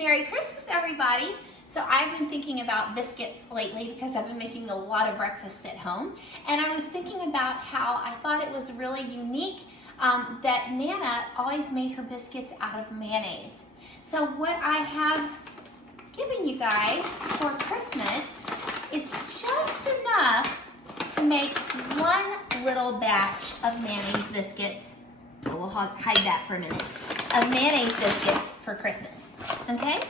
Merry Christmas, everybody. So I've been thinking about biscuits lately because I've been making a lot of breakfasts at home. And I was thinking about how I thought it was really unique that Nana always made her biscuits out of mayonnaise. So what I have given you guys for Christmas is just enough to make one little batch of mayonnaise biscuits. We'll hide that for a minute. Of mayonnaise biscuits for Christmas, okay?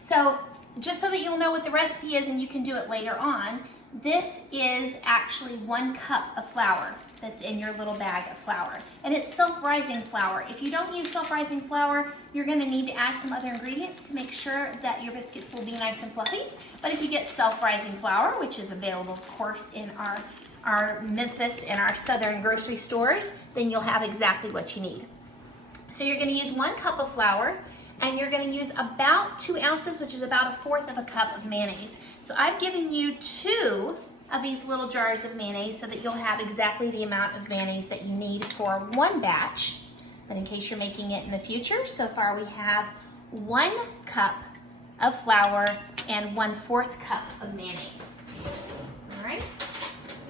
So just so that you'll know what the recipe is and you can do it later on, this is actually 1 cup of flour that's in your little bag of flour. And it's self-rising flour. If you don't use self-rising flour, you're gonna need to add some other ingredients to make sure that your biscuits will be nice and fluffy. But if you get self-rising flour, which is available, of course, in our Memphis and our southern grocery stores, then you'll have exactly what you need. So you're gonna use 1 cup of flour, and you're gonna use about 2 ounces, which is about 1/4 of a cup of mayonnaise. So I've given you 2 of these little jars of mayonnaise so that you'll have exactly the amount of mayonnaise that you need for 1 batch. But in case you're making it in the future, so far we have 1 cup of flour and 1/4 cup of mayonnaise. All right,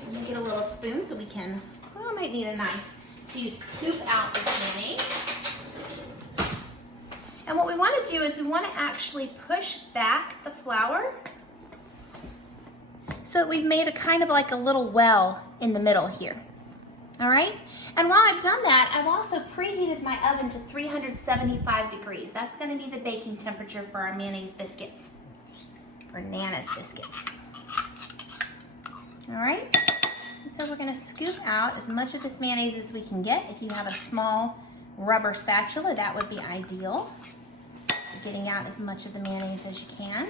I'm gonna get a little spoon so we can, well, I might need a knife to scoop out this mayonnaise. And what we want to do is we want to actually push back the flour so that we've made a kind of like a little well in the middle here. All right? And while I've done that, I've also preheated my oven to 375 degrees. That's going to be the baking temperature for our mayonnaise biscuits, for Nana's biscuits. All right? And so we're going to scoop out as much of this mayonnaise as we can get. If you have a small rubber spatula, that would be ideal. Getting out as much of the mayonnaise as you can.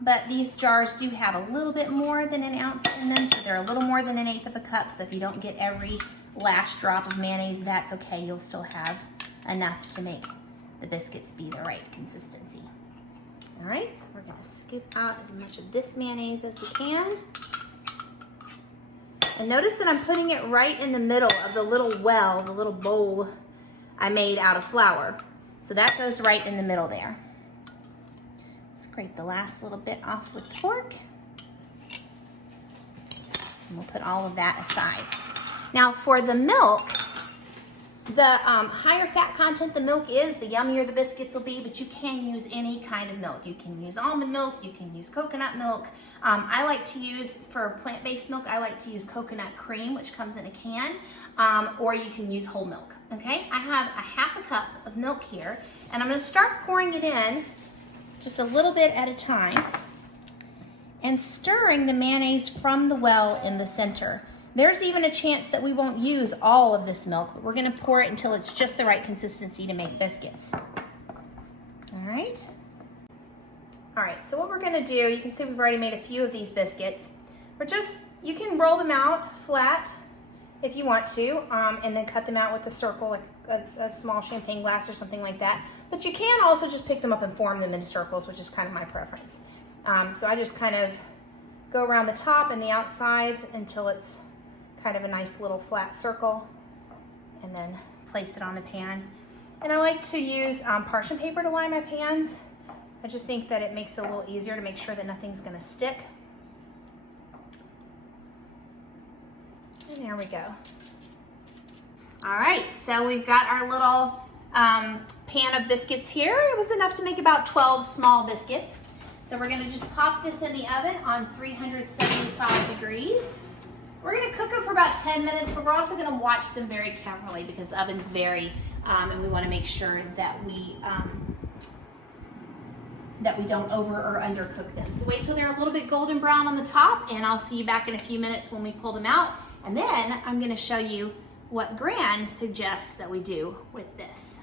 But these jars do have a little bit more than 1 ounce in them, so they're a little more than 1/8 of a cup. So if you don't get every last drop of mayonnaise, that's okay. You'll still have enough to make the biscuits be the right consistency. All right, so we're gonna scoop out as much of this mayonnaise as we can. And notice that I'm putting it right in the middle of the little well, the little bowl I made out of flour. So that goes right in the middle there. Scrape the last little bit off with the fork. And we'll put all of that aside. Now for the milk, the higher fat content the milk is, the yummier the biscuits will be, but you can use any kind of milk. You can use almond milk, you can use coconut milk. I like to use, for plant-based milk, I like to use coconut cream, which comes in a can, or you can use whole milk, okay? I have a 1/2 cup of milk here, and I'm gonna start pouring it in just a little bit at a time and stirring the mayonnaise from the well in the center. There's even a chance that we won't use all of this milk, but we're gonna pour it until it's just the right consistency to make biscuits. All right. All right, so what we're gonna do, you can see we've already made a few of these biscuits. You can roll them out flat if you want to, and then cut them out with a circle, like a small champagne glass or something like that. But you can also just pick them up and form them into circles, which is kind of my preference. So I just kind of go around the top and the outsides until it's kind of a nice little flat circle, and then place it on the pan. And I like to use parchment paper to line my pans. I just think that it makes it a little easier to make sure that nothing's gonna stick. And there we go. All right, so we've got our little pan of biscuits here. It was enough to make about 12 small biscuits. So we're gonna just pop this in the oven on 375 degrees. We're gonna cook them for about 10 minutes, but we're also gonna watch them very carefully because the ovens vary, and we wanna make sure that we don't over or undercook them. So wait till they're a little bit golden brown on the top, and I'll see you back in a few minutes when we pull them out. And then I'm gonna show you what Gran suggests that we do with this.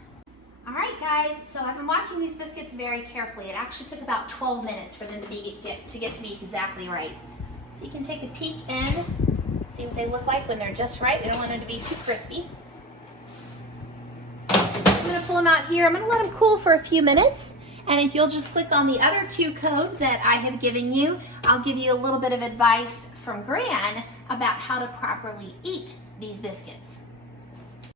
All right, guys, so I've been watching these biscuits very carefully. It actually took about 12 minutes for them to get to be exactly right. So you can take a peek in, see what they look like when they're just right. We don't want them to be too crispy. I'm gonna pull them out here. I'm gonna let them cool for a few minutes. And if you'll just click on the other Q code that I have given you, I'll give you a little bit of advice from Gran about how to properly eat these biscuits.